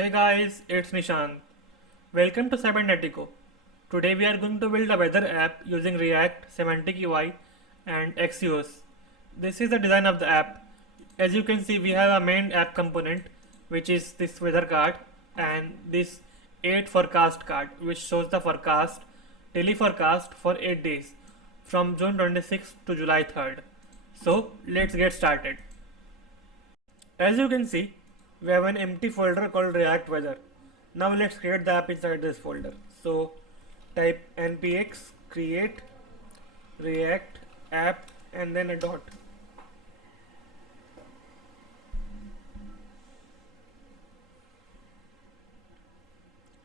Hey guys, it's Nishant. Welcome to Cybernetico. Today we are going to build a weather app using React, Semantic UI, and Axios. This is the design of the app. As you can see, we have a main app component, which is this weather card, and this 8 forecast card, which shows the forecast, daily forecast for 8 days, from June 26th to July 3rd. So let's get started. As you can see, we have an empty folder called React Weather. Now let's create the app inside this folder. So type npx create react app and then a dot.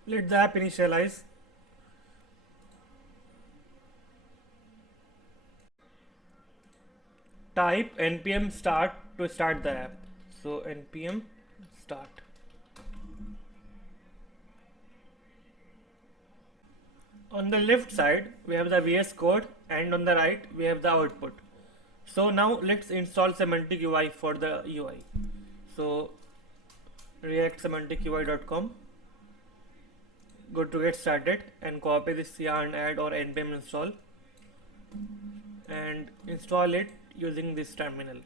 Let the app initialize. Type npm start to start the app. So npm start. On the left side we have the VS Code and on the right we have the output. So now let's install Semantic UI for the UI. So react semanticui.com, go to get started and copy this yarn add or npm install and install it using this terminal.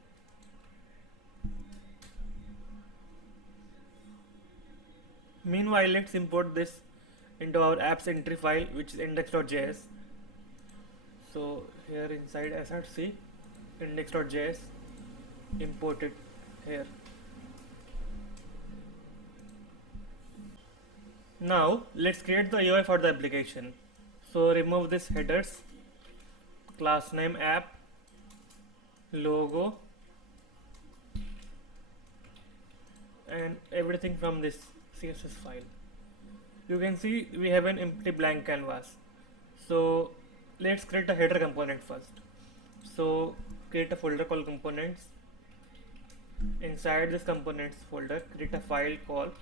Meanwhile, let's import this into our apps entry file, which is index.js. So here inside src index.js, import it here. Now let's create the UI for the application. So remove this headers, class name app, logo, and everything from this CSS file. You can see we have an empty blank canvas. So let's create a header component first. So create a folder called components. Inside this components folder, create a file called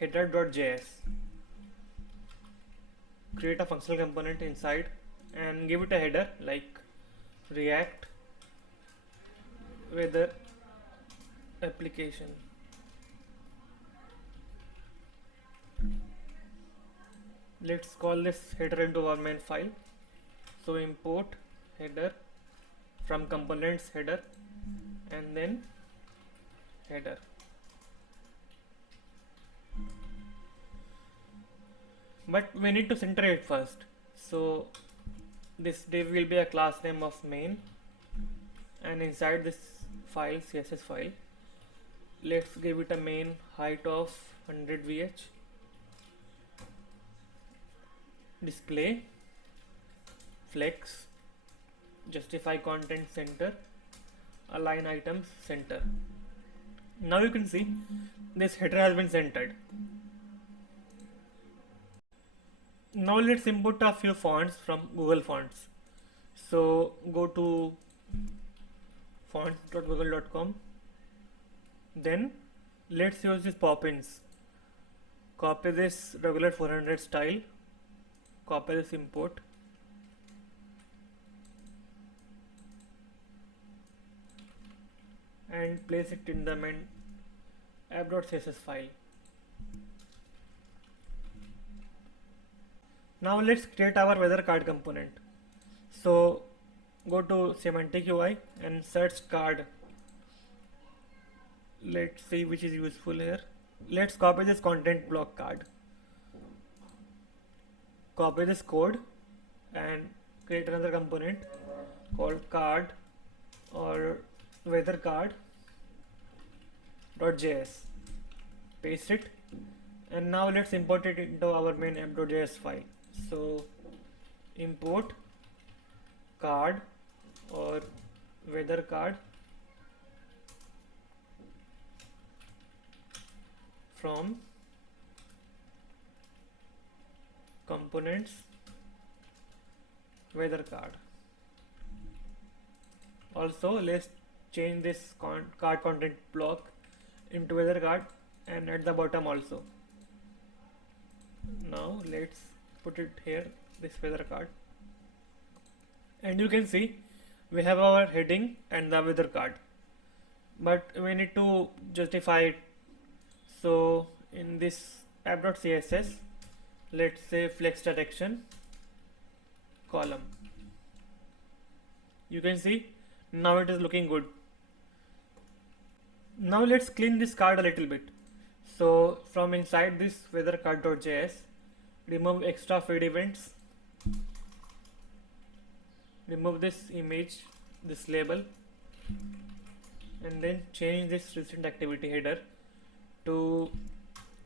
header.js. Create a functional component inside and give it a header like React Weather Application. Let's call this header into our main file. So import header from components header and then header. But we need to center it first. So this div will be a class name of main, and inside this file, CSS file, let's give it a main height of 100 VH, display, flex, justify content center, align items center. Now you can see this header has been centered. Now let's import a few fonts from Google Fonts. So go to fonts.google.com. Then let's use these pop-ins. Copy this regular 400 style. Copy this import. And place it in the main app.css file. Now let's create our weather card component. So go to Semantic UI and search card. Let's see which is useful here. Let's copy this content block card. Copy this code and create another component called card or weather card.js. Paste it, and now let's import it into our main app.js file. So import card or weather card from components weather card. Also let's change this card content block into weather card and at the bottom also. Now let's put it here, this weather card, and you can see we have our heading and the weather card, but we need to justify it. So in this app.css, let's say flex direction column. You can see now it is looking good. Now let's clean this card a little bit. So from inside this weather card.js, remove extra feed events, remove this image, this label, and then change this recent activity header to,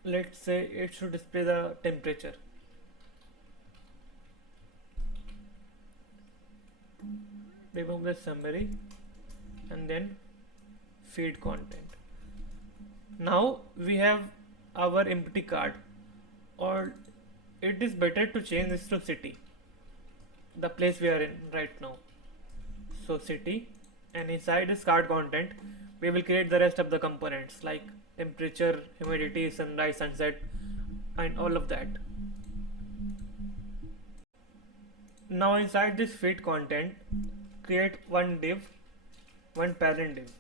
let's say it should display the temperature. Remove the summary and then feed content. Now we have our empty card, or it is better to change this to city, the place we are in right now. So city, and inside this card content we will create the rest of the components like temperature, humidity, sunrise, sunset, and all of that. Now inside this feed content, create one div, one parent div.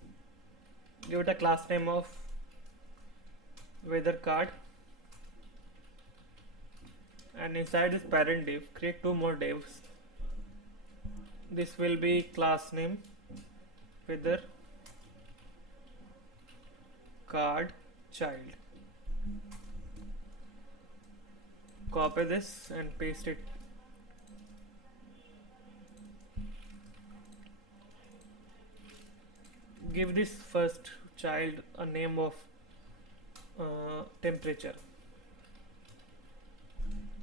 Give it a class name of weather card, and inside this parent div create two more divs. This will be class name weather card child. Copy this and paste it. Give this first child a name of temperature,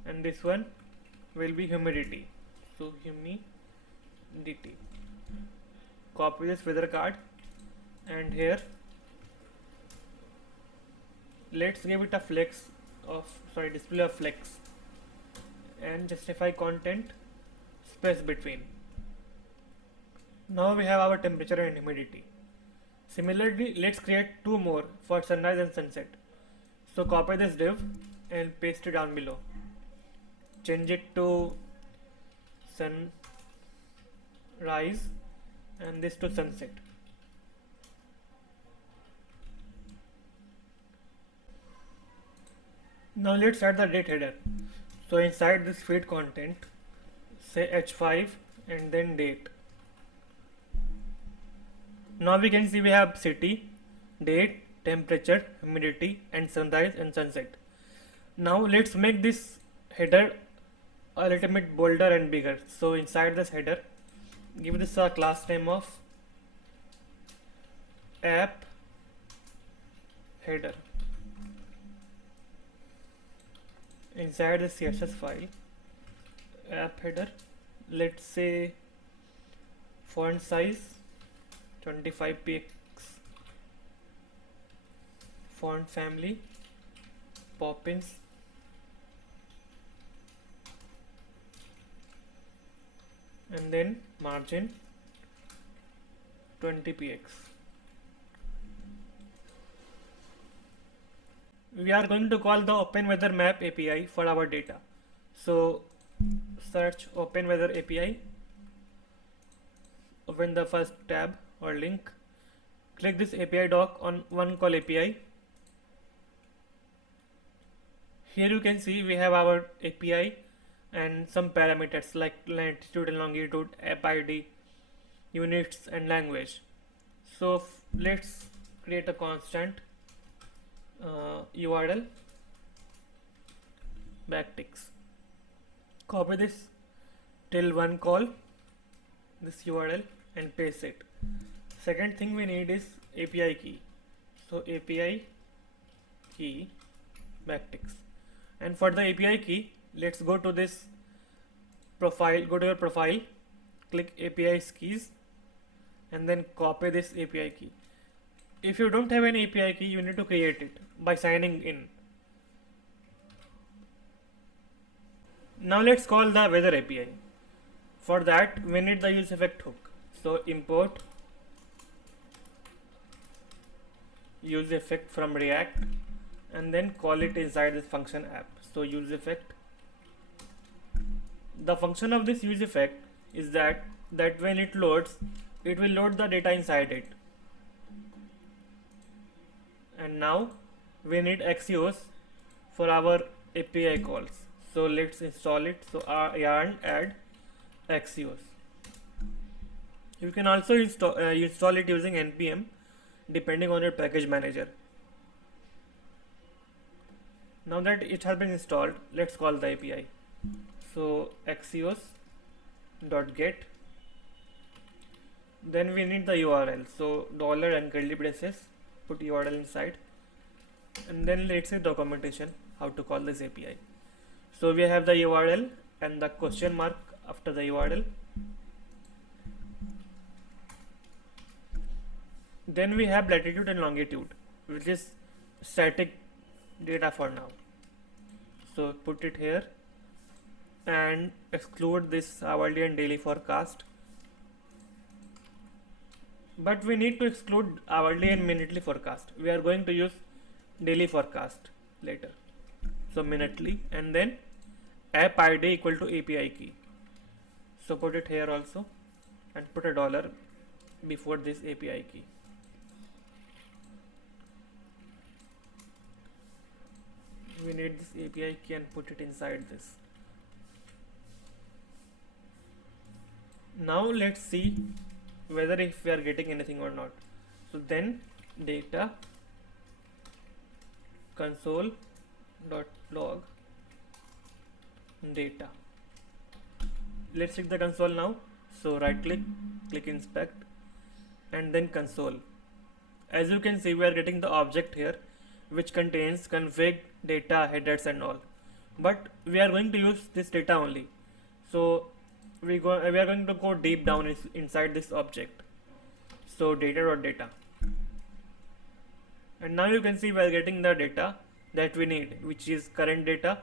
and this one will be humidity. So humidity. Copy this weather card, and here let's give it a flex of display of flex, and justify content space between. Now we have our temperature and humidity. Similarly, let's create two more for sunrise and sunset. So copy this div and paste it down below. Change it to sunrise and this to sunset. Now let's add the date header. So inside this feed content, say h5 and then date. Now we can see we have city, date, temperature, humidity, and sunrise and sunset. Now let's make this header a little bit bolder and bigger. So inside this header, give this a class name of app header. Inside the CSS file, app header, let's say font size 25 px, font family Poppins, and then margin 20 px. We are going to call the OpenWeatherMap API for our data. So search OpenWeather API, open the first tab or link, click this API doc on OneCall API. Here you can see we have our API and some parameters like latitude and longitude, app ID, units, and language. So let's create a constant URL backticks. Copy this till OneCall, this URL, and paste it. Second thing we need is API key. So API key backticks. And for the API key, let's go to this profile, go to your profile, click API keys, and then copy this API key. If you don't have any API key, you need to create it by signing in. Now let's call the weather API. For that, we need the useEffect hook. So import useEffect from React and then call it inside this function app. So useEffect. The function of this useEffect is that when it loads, it will load the data inside it. And now we need Axios for our API calls. So let's install it. So yarn add Axios. You can also install it using npm depending on your package manager. Now that it has been installed, let's call the API. So axios.get. Then we need the URL. So dollar and curly braces, put URL inside, and then let's say documentation how to call this API. So we have the URL and the question mark after the URL. Then we have latitude and longitude, which is static data for now. So put it here and exclude this hourly and daily forecast. But we need to exclude hourly and minutely forecast. We are going to use daily forecast later. So minutely, and then app ID equal to API key. So put it here also and put a dollar before this API key. We need this API key and put it inside this. Now let's see whether if we are getting anything or not. So then data console.log data. Let's check the console now. So right click, click inspect, and then console. As you can see, we are getting the object here which contains config, data, headers and all, but we are going to use this data only. So we are going to go deep down inside this object. So data.data, and now you can see we are getting the data that we need, which is current data,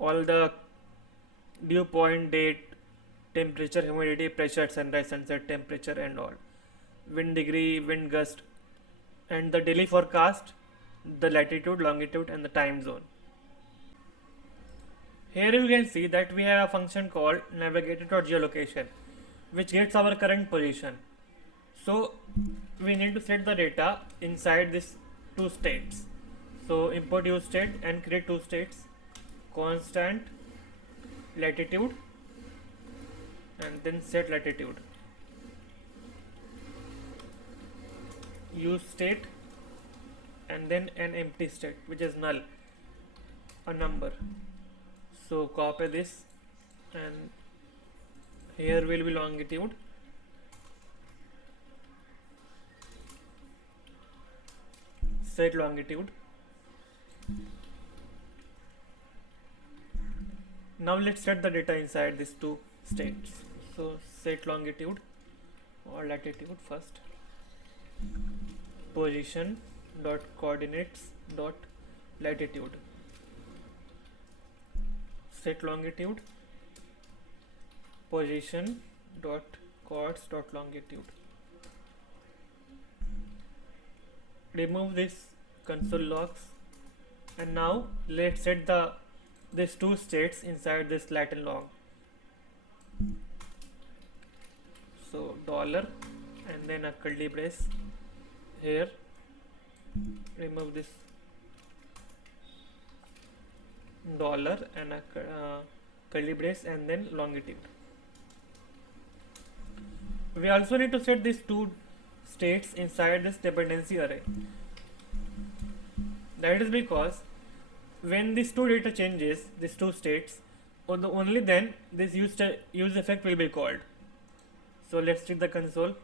all the dew point, date, temperature, humidity, pressure, sunrise, sunset, temperature and all, wind degree, wind gust, and the daily forecast, the latitude, longitude and the time zone. Here you can see that we have a function called navigator.geolocation, which gets our current position. So we need to set the data inside this two states. So import use state and create two states, constant latitude and then set latitude, use state, and then an empty state which is null, a number. So copy this, and here will be longitude, set longitude. Now let's set the data inside these two states. So set longitude or latitude first, position dot coordinates dot latitude, set longitude, position dot coords dot longitude. Remove this console logs, and now let's set these two states inside this Latin log. So dollar and then a curly brace here, remove this dollar and a curly brace and then longitude. We also need to set these two states inside this dependency array. That is because when these two data changes, these two states, only then this use effect will be called. So let's check the console.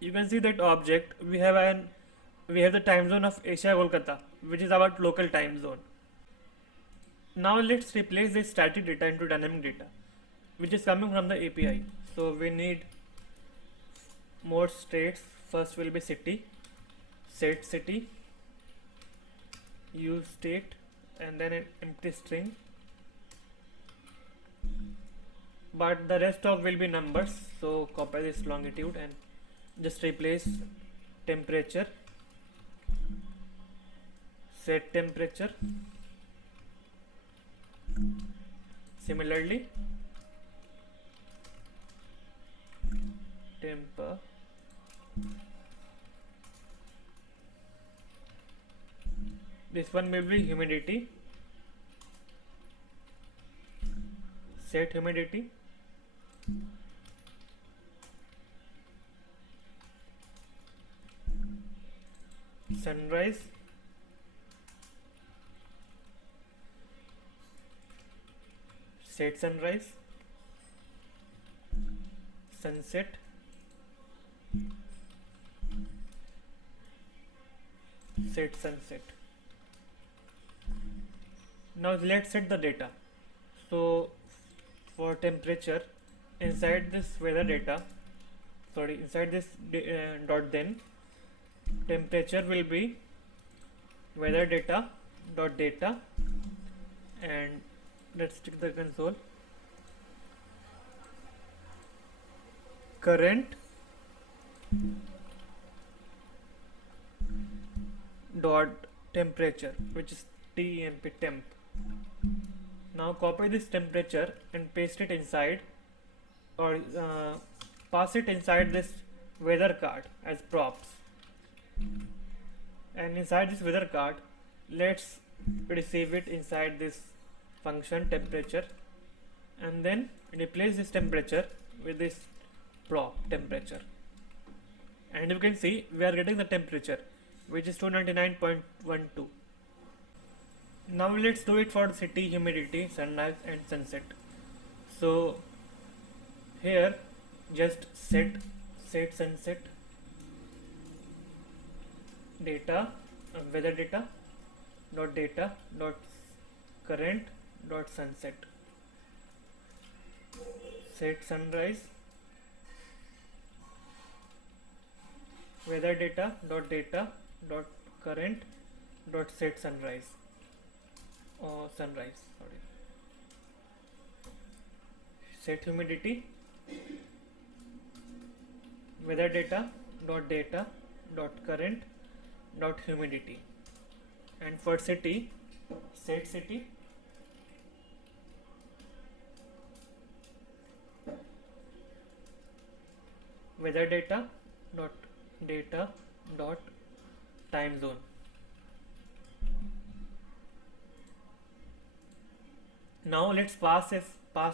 You can see that object we have the time zone of Asia Kolkata, which is our local time zone. Now let's replace this static data into dynamic data, which is coming from the API. So we need more states. First will be city, set city, use state, and then an empty string, but the rest of will be numbers. So copy this longitude and just replace temperature, set temperature. Similarly, temper, This one will be humidity. Set humidity. Sunrise. Set sunrise. Sunset. Set sunset. Now let's set the data. So for temperature, inside this weather data, inside this dot then, temperature will be weather data dot data, and let's check the console. Current dot temperature, which is temp. Now copy this temperature and paste it inside, or pass it inside this weather card as props. And inside this weather card, let's receive it inside this function temperature, and then replace this temperature with this prop temperature, and you can see we are getting the temperature, which is 299.12. Now let's do it for the city, humidity, sunrise and sunset. So here just set sunset data, weather data dot current dot sunset. Set sunrise, weather data dot current dot set sunrise, or sunrise, sorry. Set humidity, weather data dot current dot humidity. And for city, set city, weather data dot time zone. Now let's pass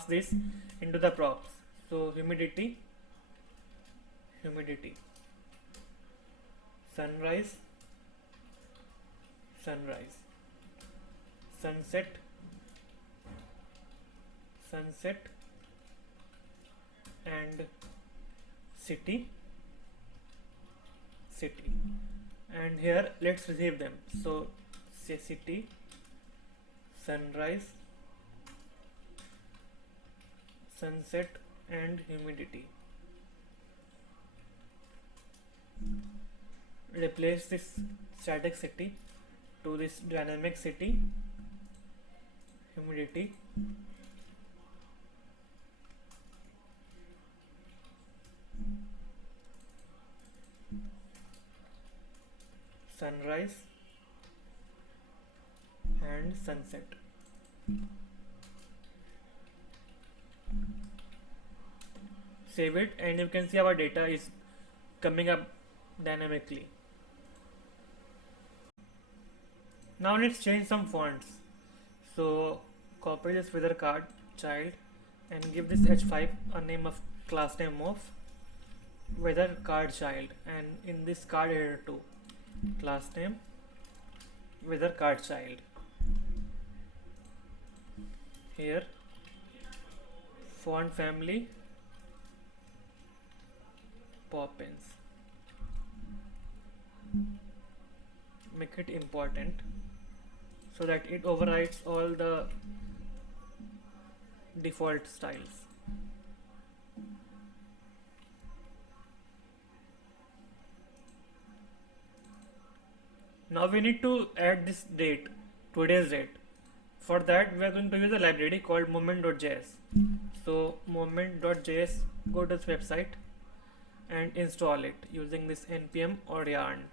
this into the props. So humidity, sunrise, sunset, and city. And here let's receive them. So say city, sunrise, sunset and humidity. Replace this static city to this dynamic city, humidity, sunrise and sunset. Save it, and you can see our data is coming up dynamically. Now let's change some fonts. So copy this weather card child and give this h5 a name of class name of weather card child, and in this card header too, class name weather card child. Here font family Poppins. Make it important so that it overrides all the default styles. Now we need to add this date, today's date. For that we are going to use a library called moment.js. So moment.js, go to this website and install it using this npm or yarn.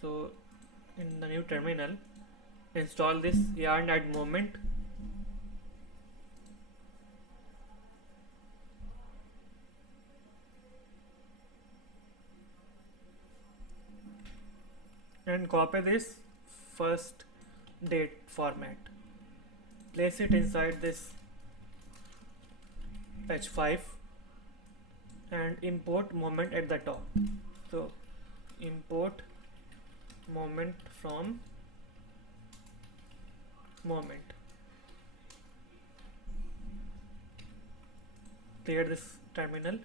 So in the new terminal, install this yarn add moment. and copy this first date format, place it inside this h5 and import moment at the top. So import moment from moment. Clear this terminal.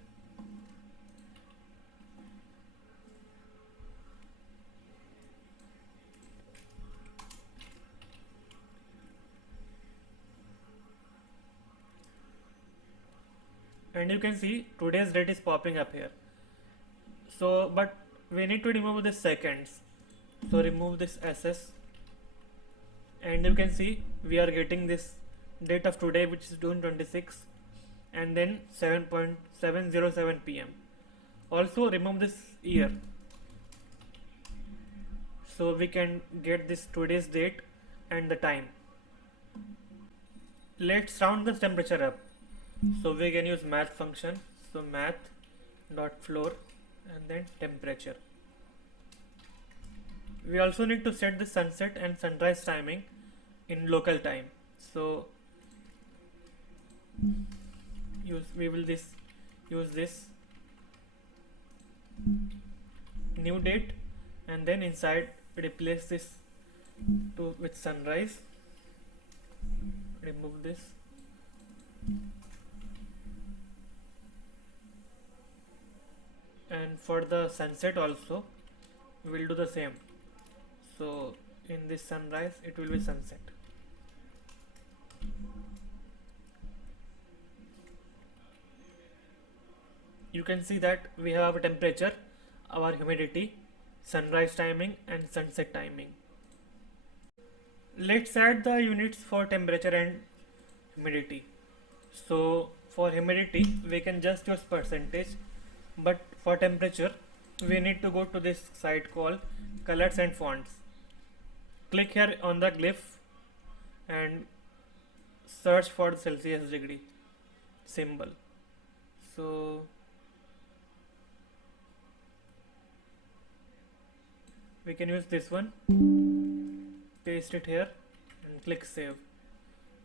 And you can see today's date is popping up here. So but we need to remove the seconds, so remove this ss, and you can see we are getting this date of today, which is June 26, and then 7:707 p.m. Also remove this year, so we can get this today's date and the time. Let's round the temperature up, so we can use math function. So math dot floor and then temperature. We also need to set the sunset and sunrise timing in local time. So we will use this new date, and then inside replace this with sunrise. Remove this. And for the sunset also we will do the same. So in this sunrise it will be sunset. You can see that we have our temperature, our humidity, sunrise timing and sunset timing. Let's add the units for temperature and humidity. So for humidity we can just use percentage, but for temperature we need to go to this site called colors and fonts. Click here on the glyph and search for the Celsius degree symbol. So we can use this one, paste it here and click save,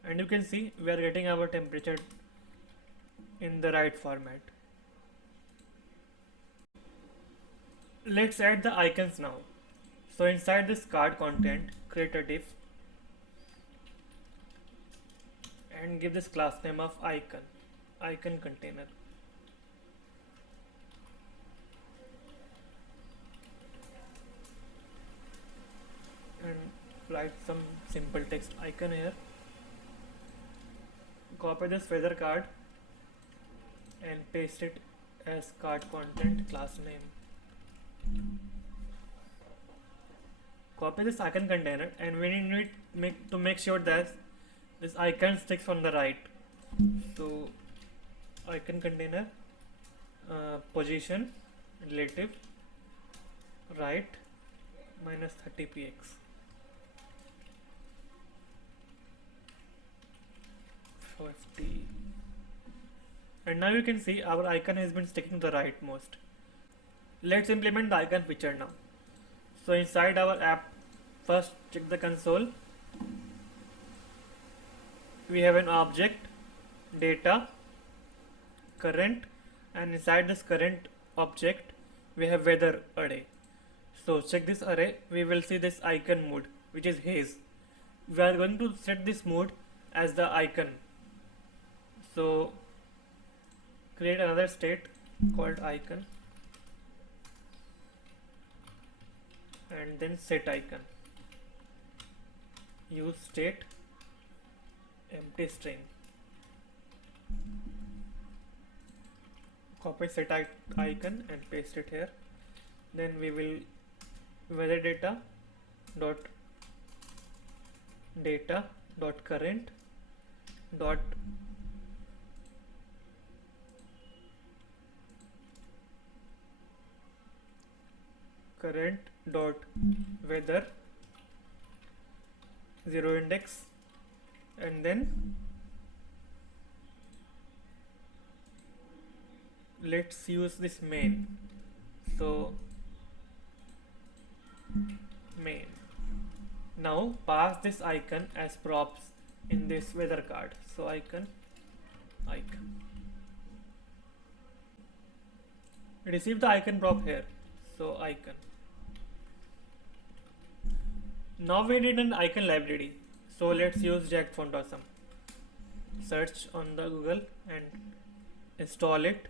and you can see we are getting our temperature in the right format. Let's add the icons now. So inside this card content, create a div and give this class name of icon container. And write some simple text icon here. Copy this weather card and paste it as card content class name. Copy this icon container, and we need to make sure that this icon sticks on the right. So icon container, position relative right minus 30 px. And now you can see our icon has been sticking to the rightmost. Let's implement the icon feature now. So inside our app, first check the console. We have an object, data, current, and inside this current object we have weather array. So check this array, we will see this icon mode, which is haze. We are going to set this mode as the icon. So create another state called icon and then set icon. Use state empty string. Copy set icon and paste it here. Then we will weather data dot current dot weather 0 index, and then let's use this main. So main. Now pass this icon as props in this weather card. So icon. Receive the icon prop here. So icon. Now we need an icon library. So let's use Jack Font Awesome. Search on the Google and install it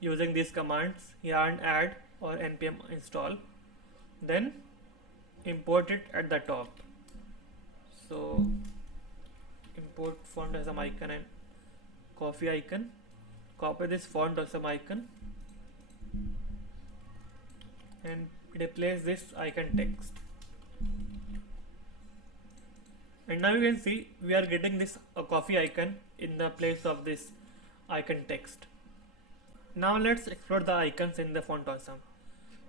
using these commands yarn add or npm install. Then import it at the top. So import font awesome icon and coffee icon. Copy this font awesome icon and replace this icon text. And now you can see we are getting this coffee icon in the place of this icon text. Now let's explore the icons in the Font Awesome.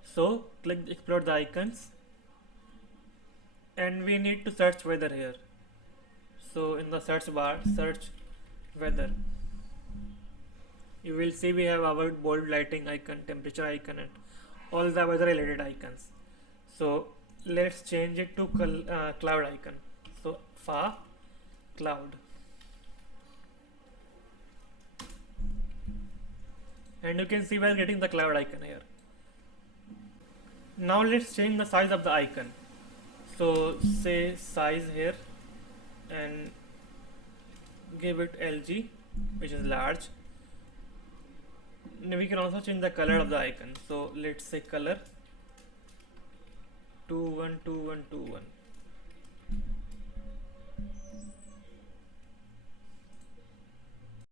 So click explore the icons and we need to search weather here. So in the search bar, search weather. You will see we have our bold lighting icon, temperature icon and all the weather related icons. So let's change it to cloud icon. So fa cloud. And you can see we are getting the cloud icon here. Now let's change the size of the icon. So say size here and give it LG, which is large. And we can also change the color of the icon. So let's say color 212121.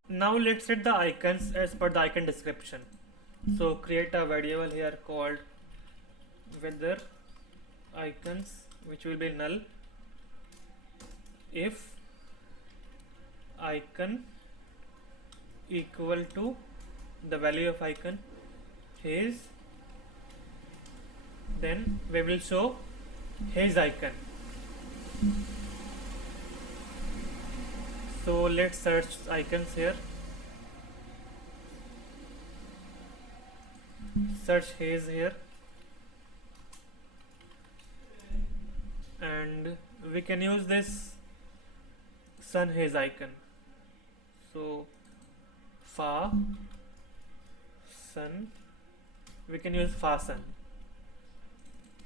Now let's set the icons as per the icon description. So create a variable here called weather icons, which will be null if icon equal to the value of icon haze, then we will show haze icon. So let's search icons here. Search haze here. And we can use this sun haze icon. So fa sun, we can use fa sun.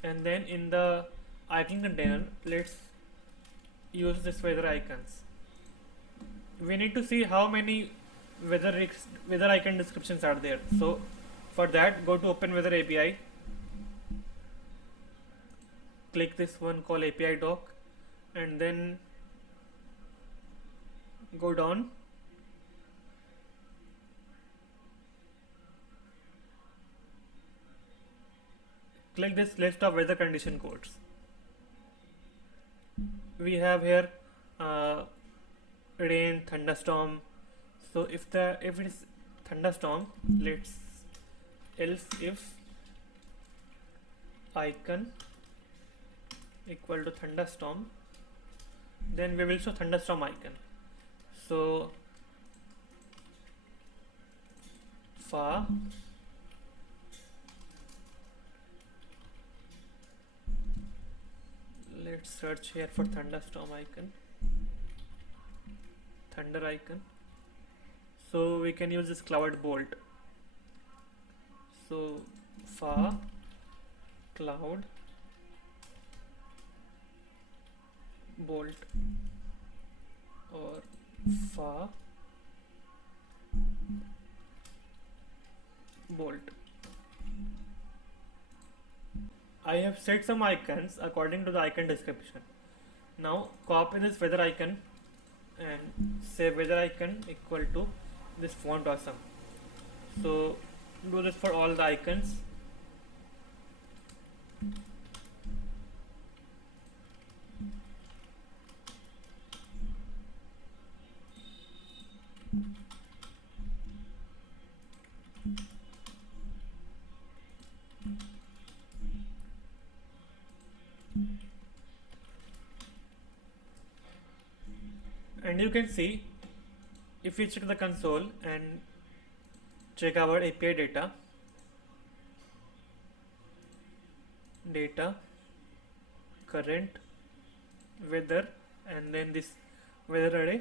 And then in the icon container, let's use this weather icons. We need to see how many weather icon descriptions are there. So for that, go to Open Weather API. Click this one called API doc, and then go down. Click this list of weather condition codes. We have here rain, thunderstorm. So if it is thunderstorm, let's else if icon equal to thunderstorm, then we will show thunderstorm icon. So fa let's search here for thunderstorm icon, thunder icon. So we can use this cloud bolt. So fa cloud bolt or fa bolt. I have set some icons according to the icon description. Now copy this weather icon and say weather icon equal to this Font Awesome. So do this for all the icons. And you can see if we check the console and check our API data, current weather and then this weather array,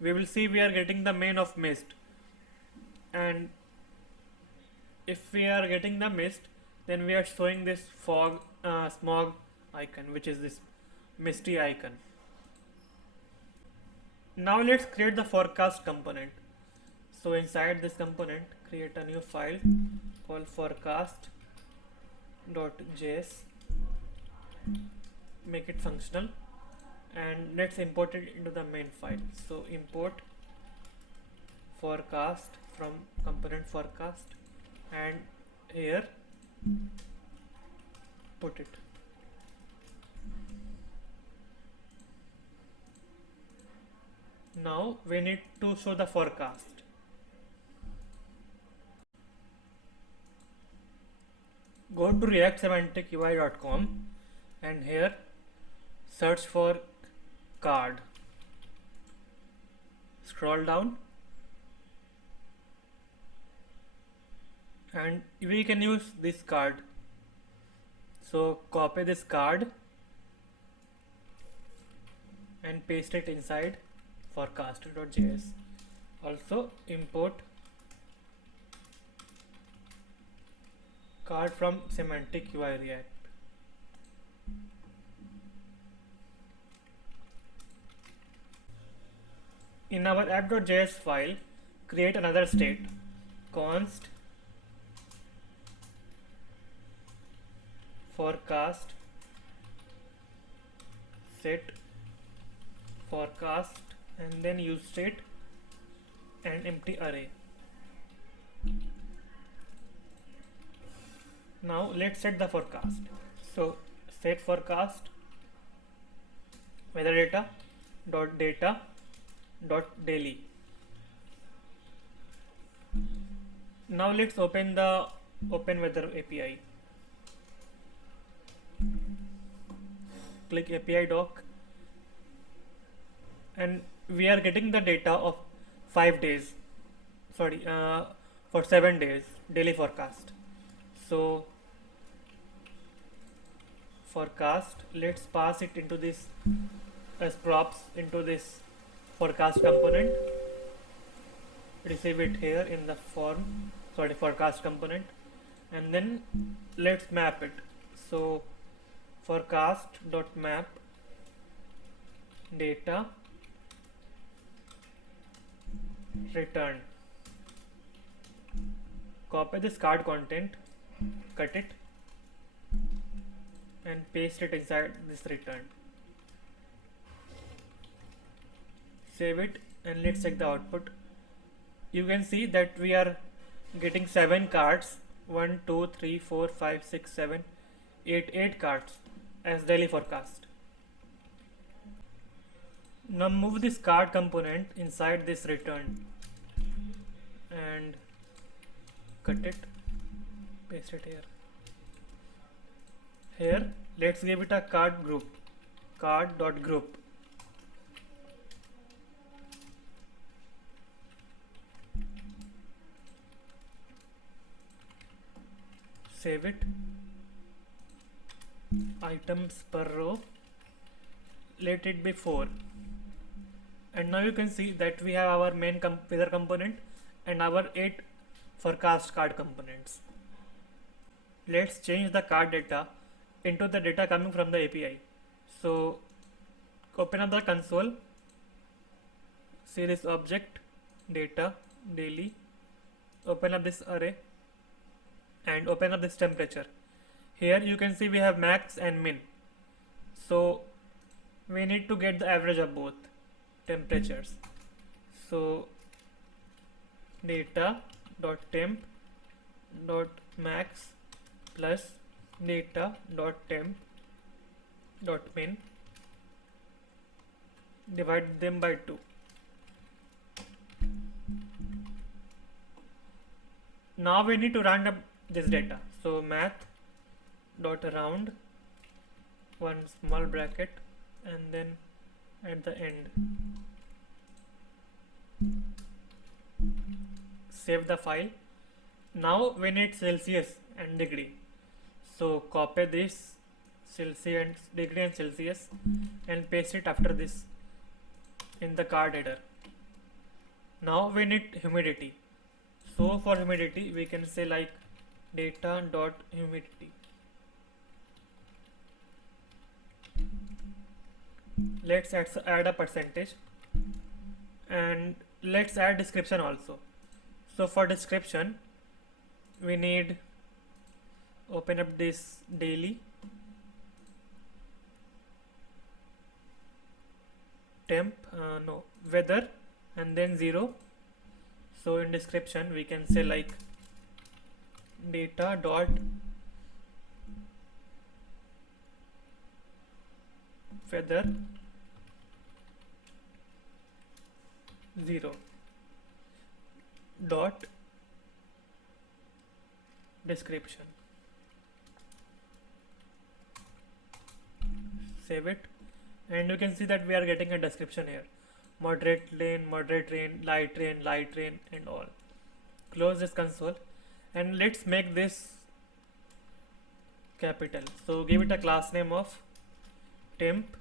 we will see we are getting the main of mist. And if we are getting the mist, then we are showing this smog icon, which is this misty icon. Now let's create the forecast component. So inside this component, create a new file called forecast.js, make it functional, and let's import it into the main file. So import forecast from component forecast, and here put it. Now we need to show the forecast. Go to reactsemanticui.com and here search for card. Scroll down and we can use this card. So copy this card and paste it inside forecast.js. Also import card from Semantic UI React. In our app.js file, create another state, const forecast set forecast and then use state and empty array. Now let's set the forecast. So set forecast weather data dot daily. Now let's open the Open Weather API. Click API doc, and we are getting the data of 5 days. Sorry, for 7 days daily forecast. So forecast, let's pass it into this as props into this forecast component. Receive it here in the forecast component, and then let's map it. So forecast.map data return. Copy this card content, cut it and paste it inside this return. Save it and let's check the output. You can see that we are getting 7 cards, 1 2 3 4 5 6 7 8 cards as daily forecast. Now move this card component inside this return and cut it, paste it here. Here let's give it a card group, card.group. Save it. Items per row, let it be 4. And now you can see that we have our main weather component and our 8 forecast card components. Let's change the card data into the data coming from the API. So open up the console, see this object data daily, open up this array and open up this temperature. Here you can see we have max and min. So we need to get the average of both temperatures. So data dot temp dot max plus data dot temp dot min, divide them by 2. Now we need to round up this data. So math dot round, one small bracket, and then at the end save the file. Now we need Celsius and degree. So copy this Celsius and degree and Celsius, and paste it after this in the card header. Now we need humidity. So for humidity we can say like data dot humidity. Let's add a percentage, and let's add description also. So for description we need, open up this daily temp, no, weather, and then 0. So in description we can say like data dot weather 0 dot description. Save it, and you can see that we are getting a description here: moderate rain, light rain, and all. Close this console, and let's make this capital. So give it a class name of temp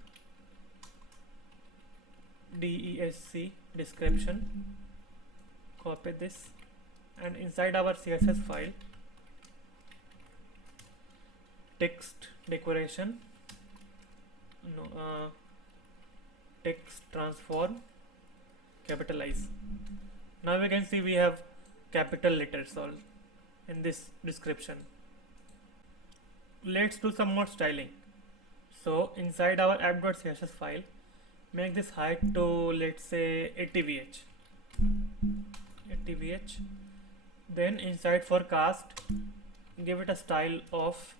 desc description. Copy this, and inside our CSS file, text decoration, no, text transform, capitalize. Now we can see we have capital letters all in this description. Let's do some more styling. So inside our app.css file, make this height to, let's say, 80 VH. Then inside forecast, give it a style of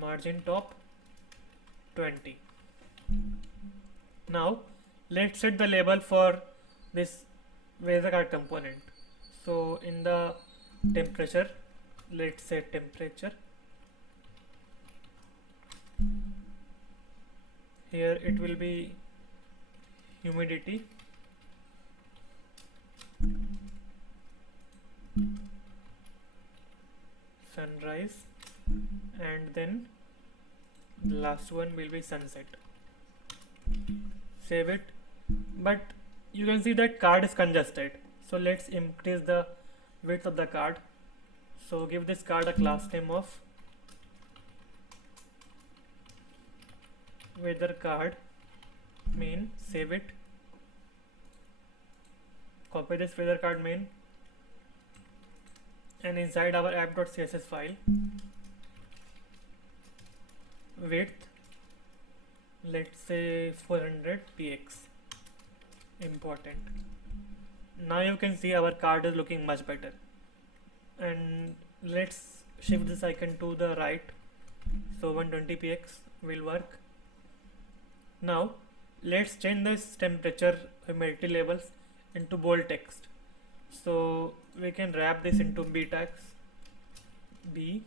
margin top 20. Now let's set the label for this weather card component. So in the temperature, let's say temperature. Here it will be humidity, sunrise, and then the last one will be sunset. Save it, but you can see that card is congested, so let's increase the width of the card. So give this card a class name of weather card main. Save it, copy this weather card main, and inside our app.css file, width, let's say 400 px, important. Now you can see our card is looking much better, and let's shift this icon to the right, so 120 px will work. Now let's change this temperature humidity labels into bold text. So we can wrap this into b tags, b,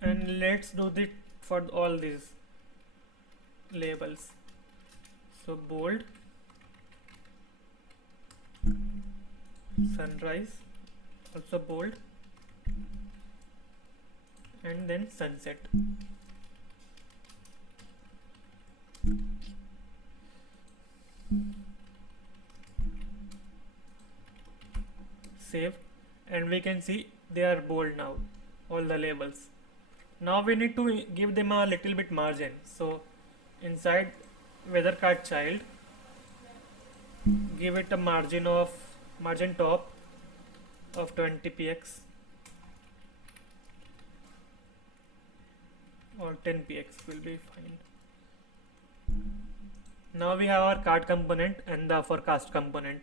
and let's do it for all these labels. So bold, sunrise, also bold, and then sunset. Save, and we can see they are bold now, all the labels. Now we need to give them a little bit margin. So inside weather card child, give it a margin top of 20 px or 10 px will be fine. Now we have our card component and the forecast component.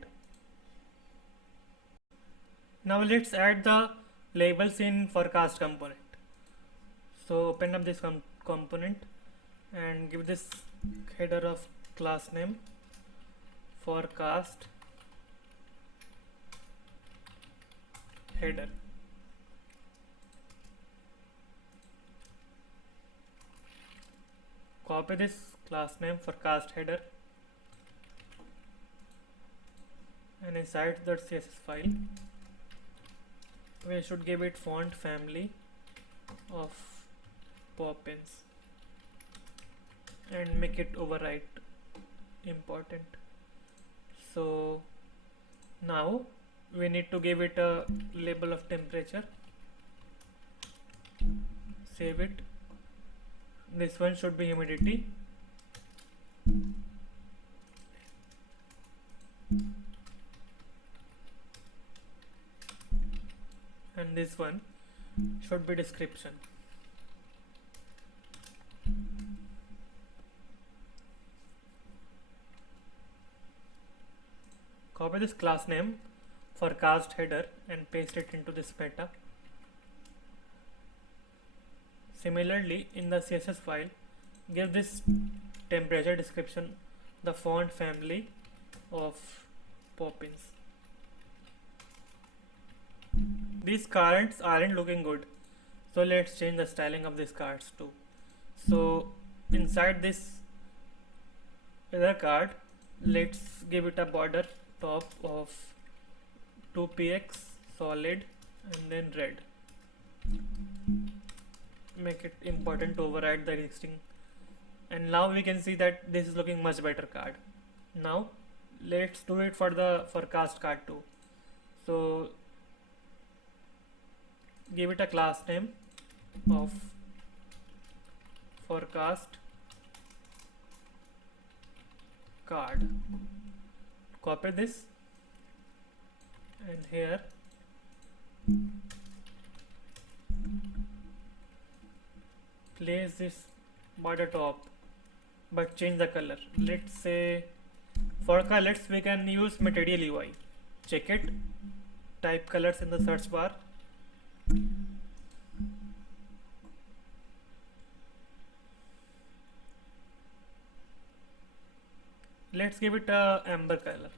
Now let's add the labels in forecast component. So open up this component and give this header of class name forecast header. Copy this class name forecast header, and inside the CSS file we should give it font family of Poppins and make it overwrite important. So now we need to give it a label of temperature. Save it. This one should be humidity. And this one should be description. Copy this class name forecast header and paste it into this meta. Similarly, in the CSS file, give this temperature description the font family of Poppins. These cards aren't looking good, so let's change the styling of these cards too. So inside this other card, let's give it a border top of 2px solid and then red. Make it important to override the existing, and now we can see that this is looking much better card. Now let's do it for the forecast card too. So give it a class name of forecast card. Copy this and here place this border top, but change the color. Let's say for colors we can use Material UI. Check it, type colors in the search bar. Let's give it a amber color.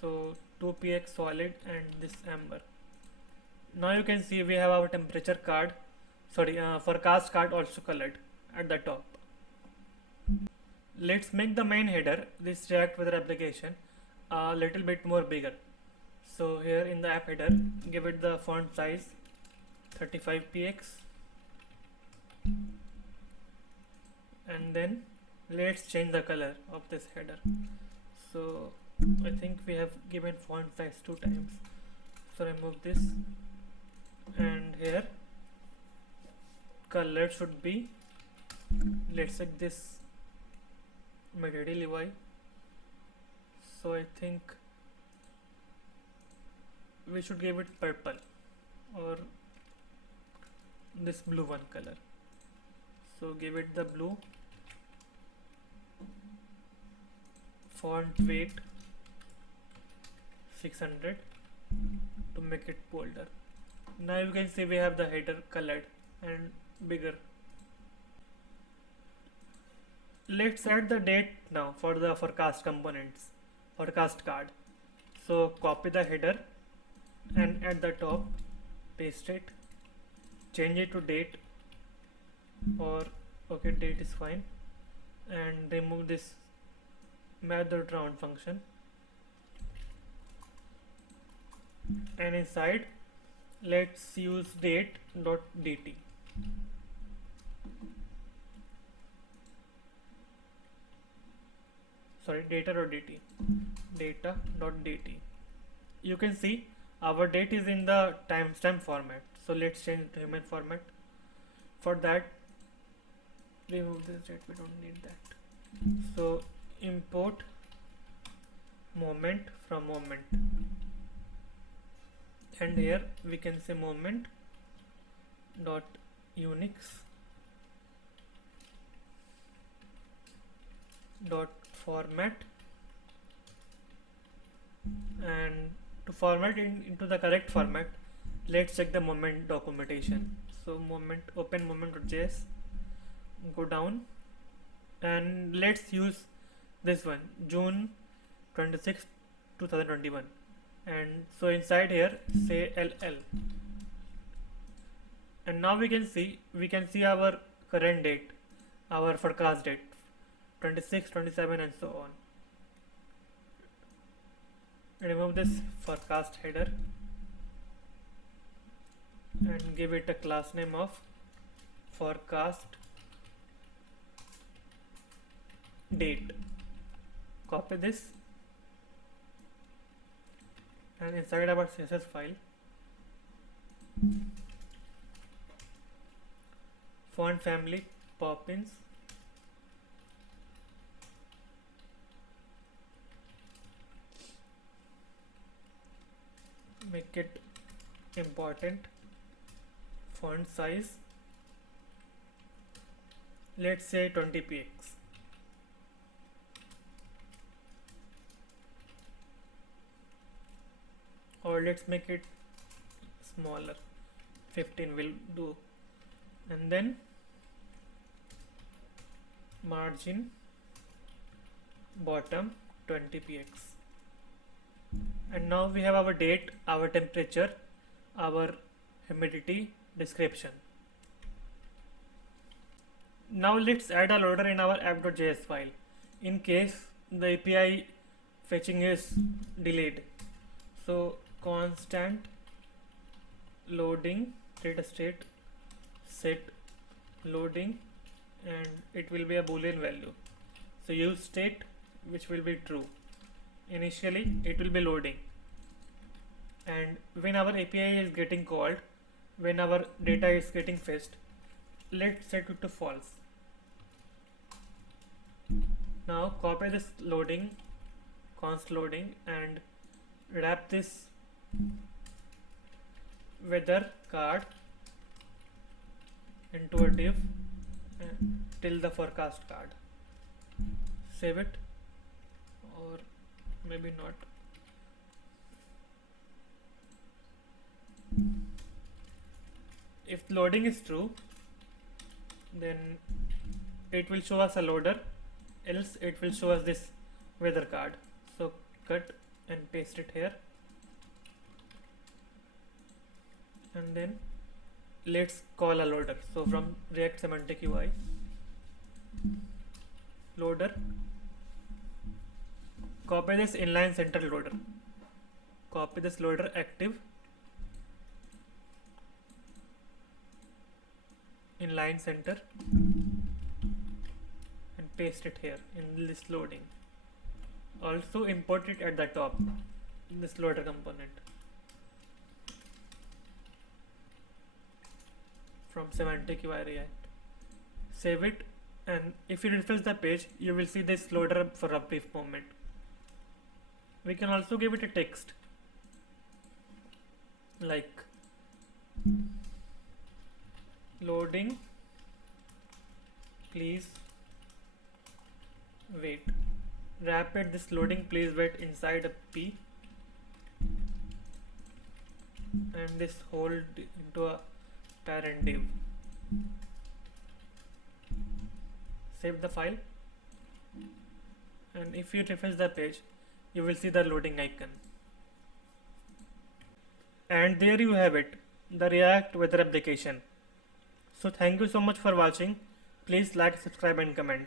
So 2px solid and this amber. Now you can see we have our temperature card, forecast card also colored at the top. Let's make the main header, this React Weather application, a little bit more bigger. So here in the app header, give it the font size 35px, and then let's change the color of this header. So I think we have given font size 2 times, so remove this, and here color should be, let's check this Material UI. So I think we should give it purple or this blue one color. So give it the blue, font weight 600 to make it bolder. Now you can see we have the header colored and bigger. Let's add the date now for the forecast components, forecast card. So copy the header and at the top paste it, change it to date, or okay, date is fine, and remove this method round function, and inside let's use date.dt. Sorry, data.dt, data.dt. You can see our date is in the timestamp format, so let's change it to human format. For that, remove this date, we don't need that. So import moment from moment, and here we can say moment dot unix dot format, and to format into the correct format, let's check the moment documentation. So moment, open moment.js, go down, and let's use this one, June 26, 2021, and so inside here say LL, and now we can see our current date, our forecast date 26, 27 and so on. Remove this forecast header and give it a class name of forecast date. Copy this and inside our CSS file, font family Poppins, make it important, font size let's say 20px, or let's make it smaller, 15 will do, and then margin bottom 20px. And now we have our date, our temperature, our humidity description. Now let's add a loader in our app.js file in case the API fetching is delayed. So constant loading data state set loading, and it will be a boolean value. So use state which will be true. Initially it will be loading, and when our API is getting called, when our data is getting fetched, let's set it to false. Now copy this loading, const loading, and wrap this weather card into a div till the forecast card. Save it, or maybe not. If loading is true, then it will show us a loader, else it will show us this weather card. So cut and paste it here, and then let's call a loader. So from React Semantic UI, loader, copy this inline center loader, copy this loader active inline center and paste it here in this loading. Also import it at the top in this loader component from Semantic UI React. Save it, and if you refresh the page, you will see this loader for a brief moment. We can also give it a text like loading, please wait. Wrap it this loading please wait inside a P, and this hold into a parent div. Save the file, and if you refresh the page, you will see the loading icon. And there you have it, the React weather application. So thank you so much for watching. Please like, subscribe and comment.